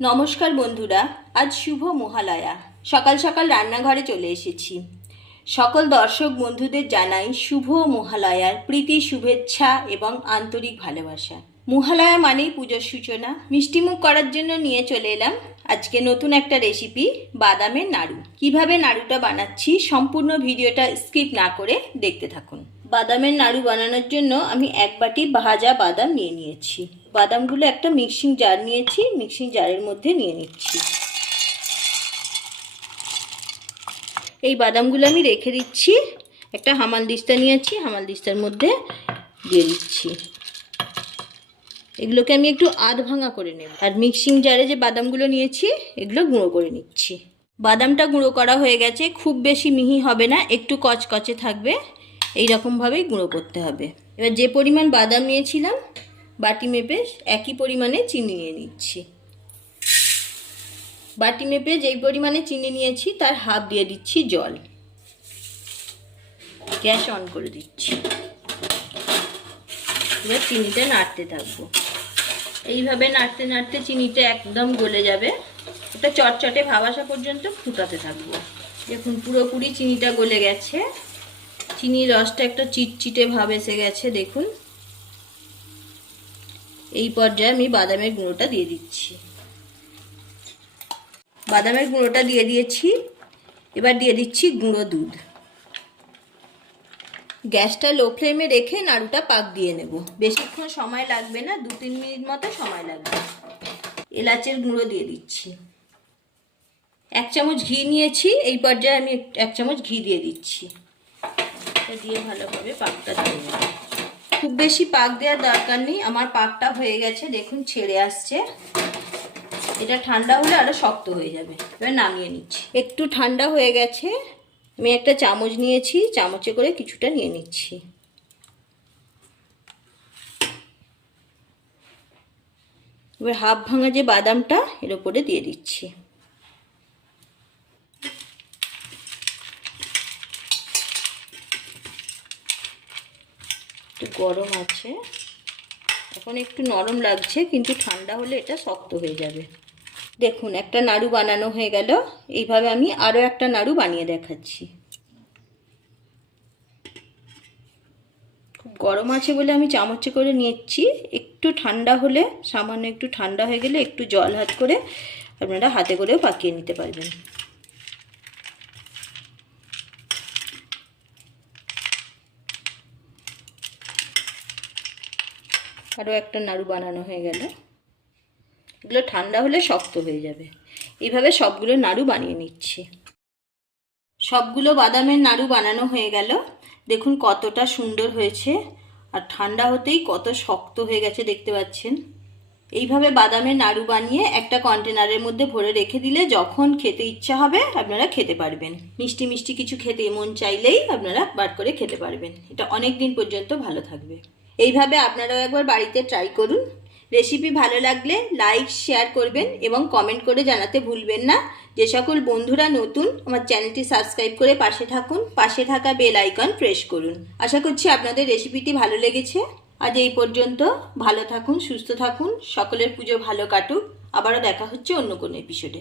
নমস্কার বন্ধুরা, আজ শুভ মহালয়া। সকাল সকাল রান্নাঘরে চলে এসেছি। সকল দর্শক বন্ধুদের জানাই শুভ মহালয়ার প্রীতি, শুভেচ্ছা এবং আন্তরিক ভালোবাসা। মহালয়া মানেই পুজোর সূচনা। মিষ্টিমুখ করার জন্য নিয়ে চলে এলাম আজকে নতুন একটা রেসিপি, বাদামের নাড়ু। কিভাবে নাড়ুটা বানাচ্ছি সম্পূর্ণ ভিডিওটা স্কিপ না করে দেখতে থাকুন। বাদামের নাড়ু বানানোর জন্য আমি এক বাটি ভাজা বাদাম নিয়ে নিয়েছি। বাদামগুলো একটা মিক্সিং জার নিয়েছি, মিক্সিং জারের মধ্যে নিয়ে নিচ্ছি। এই বাদামগুলো আমি রেখে দিচ্ছি। একটা হামালদিস্তা নিয়েছি, হামালদিস্তার মধ্যে দিয়ে দিচ্ছি। এগুলোকে আমি একটু আধ ভাঙা করে নেব। আর মিক্সিং জারে যে বাদামগুলো নিয়েছি এগুলো গুঁড়ো করে নিচ্ছি। বাদামটা গুঁড়ো করা হয়ে গেছে। খুব বেশি মিহি হবে না, একটু কচকচে থাকবে, এই রকমভাবেই গুঁড়ো করতে হবে। এবার যে পরিমাণ বাদাম নিয়েছিলাম বাটি মেপে একই পরিমাণে চিনি নিয়ে নিচ্ছি। বাটি মেপে যেই পরিমাণে চিনি নিয়েছি তার হাফ দিয়ে দিচ্ছি জল। গ্যাস অন করে দিচ্ছি। এবার চিনিটা নাড়তে থাকবো। এইভাবে নাড়তে নাড়তে চিনিটা একদম গলে যাবে। এটা চটচটে ভাব আসা পর্যন্ত ফুটাতে থাকবো। দেখুন পুরোপুরি চিনিটা গলে গেছে। চিনির রসটা একটা চিটচিটে ভাব এসে গেছে। দেখুন এই পর্যায়ে আমি বাদামের গুঁড়োটা দিয়ে দিচ্ছি। বাদামের গুঁড়োটা দিয়ে দিয়েছি। এবার দিয়ে দিচ্ছি গুঁড়ো দুধ। গ্যাসটা লো ফ্লেমে রেখে নাড়ুটা পাক দিয়ে নেব। বেশিক্ষণ সময় লাগবে না, 2-3 মিনিট মতো সময় লাগবে। এলাচের গুঁড়ো দিয়ে দিচ্ছি। 1 চামচ ঘি নিয়েছি, এই পর্যায়ে আমি 1 চামচ ঘি দিয়ে দিচ্ছি। এটা দিয়ে ভালোভাবে পাকটা দিয়ে নেব। খুব বেশি পাক দেওয়ার দরকার নেই, আমার পাকটা হয়ে গেছে। দেখুন ছেড়ে আসছে। এটা ঠান্ডা হলে আরো শক্ত হয়ে যাবে। এবার নামিয়ে নিচ্ছি। একটু ঠান্ডা হয়ে গেছে। আমি একটা চামচ নিয়েছি, চামচে করে কিছুটা নিয়ে নিচ্ছি। এবার হাফ ভাঙা যে বাদামটা এর উপরে দিয়ে দিচ্ছি। একটু গরম আছে, এখন একটু নরম লাগছে, কিন্তু ঠান্ডা হলে এটা শক্ত হয়ে যাবে। দেখুন একটা নাড়ু বানানো হয়ে গেল। এইভাবে আমি আরও একটা নাড়ু বানিয়ে দেখাচ্ছি। খুব গরম আছে বলে আমি চামচে করে নিচ্ছি। একটু ঠান্ডা হলে, সামান্য একটু ঠান্ডা হয়ে গেলে একটু জল হাত করে আপনারা হাতে করেও পাকিয়ে নিতে পারবেন। আরও একটা নাড়ু বানানো হয়ে গেল। এগুলো ঠান্ডা হলে শক্ত হয়ে যাবে। এইভাবে সবগুলো নাড়ু বানিয়ে নিচ্ছি। সবগুলো বাদামের নাড়ু বানানো হয়ে গেল। দেখুন কতটা সুন্দর হয়েছে, আর ঠান্ডা হতেই কত শক্ত হয়ে গেছে দেখতে পাচ্ছেন। এইভাবে বাদামের নাড়ু বানিয়ে একটা কন্টেনারের মধ্যে ভরে রেখে দিলে যখন খেতে ইচ্ছা হবে আপনারা খেতে পারবেন। মিষ্টি মিষ্টি কিছু খেতে মন চাইলেই আপনারা বার করে খেতে পারবেন। এটা অনেক দিন পর্যন্ত ভালো থাকবে। এইভাবে আপনারাও একবার বাড়িতে ট্রাই করুন। রেসিপি ভালো লাগলে লাইক শেয়ার করবেন এবং কমেন্ট করে জানাতে ভুলবেন না। যে সকল বন্ধুরা নতুন, আমার চ্যানেলটি সাবস্ক্রাইব করে পাশে থাকুন। পাশে থাকা বেল আইকন প্রেস করুন। আশা করছি আপনাদের রেসিপিটি ভালো লেগেছে। আজ এই পর্যন্ত। ভালো থাকুন, সুস্থ থাকুন, সকলের পুজো ভালো কাটুক। আবারও দেখা হচ্ছে অন্য কোনো এপিসোডে।